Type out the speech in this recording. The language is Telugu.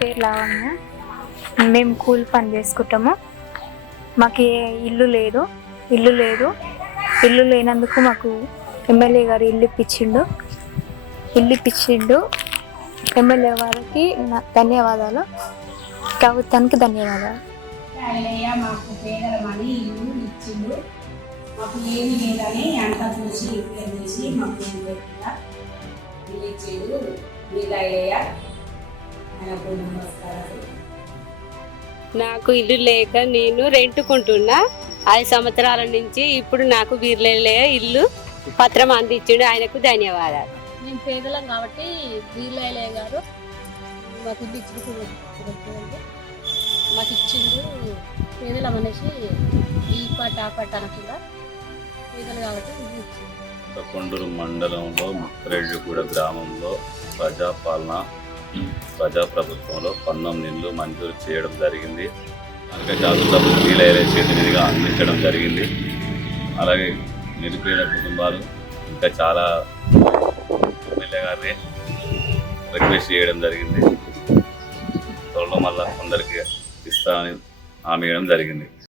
పేరు లావణ్య. మేము కూలి పని చేసుకుంటాము. మాకు ఇల్లు లేదు. ఇల్లు లేనందుకు మాకు ఎమ్మెల్యే గారు ఇల్లు ఇప్పించిండు. ఎమ్మెల్యే వారికి ధన్యవాదాలు. ప్రభుత్వానికి ధన్యవాదాలు. మాకు పేదలమని ఇల్లు ఇచ్చిండు. మాకు ఏమి లేదని అంతా చూసి రిపేర్ చేసి మాకు ఇల్లు ఇచ్చిండు. నాకు ఇల్లు లేక నేను రెంటుకుంటున్నా 5 సంవత్సరాల నుంచి. ఇప్పుడు నాకు వీర్లే ఇల్లు పత్రం అందించిండు, ఆయనకు ధన్యవాదాలు. మేము పేదలం కాబట్టి వీర్లే గారు మాకు ఇల్లు ఇచ్చిండు. మాకు ఇచ్చిండు. పేదలం అనేసి ఈ పాట ఆ పాట అనకుండా పేదలు కాబట్టి ఇల్లు ఇచ్చిండు. కొండూరు మండలంలో ముక్కరెడ్డిగూడ గ్రామంలో ప్రజాప్రభుత్వంలో 19 ఇళ్ళు మంజూరు చేయడం జరిగింది. అలాగే జాగ్రత్త వీలైన చేతి మీదుగా అందించడం జరిగింది. అలాగే నిరుపేద కుటుంబాలు ఇంకా చాలా ఎమ్మెల్యే గారిని రిక్వెస్ట్ చేయడం జరిగింది. త్వరలో మళ్ళీ కొందరికి ఇస్తామని హామీ ఇవ్వడం జరిగింది.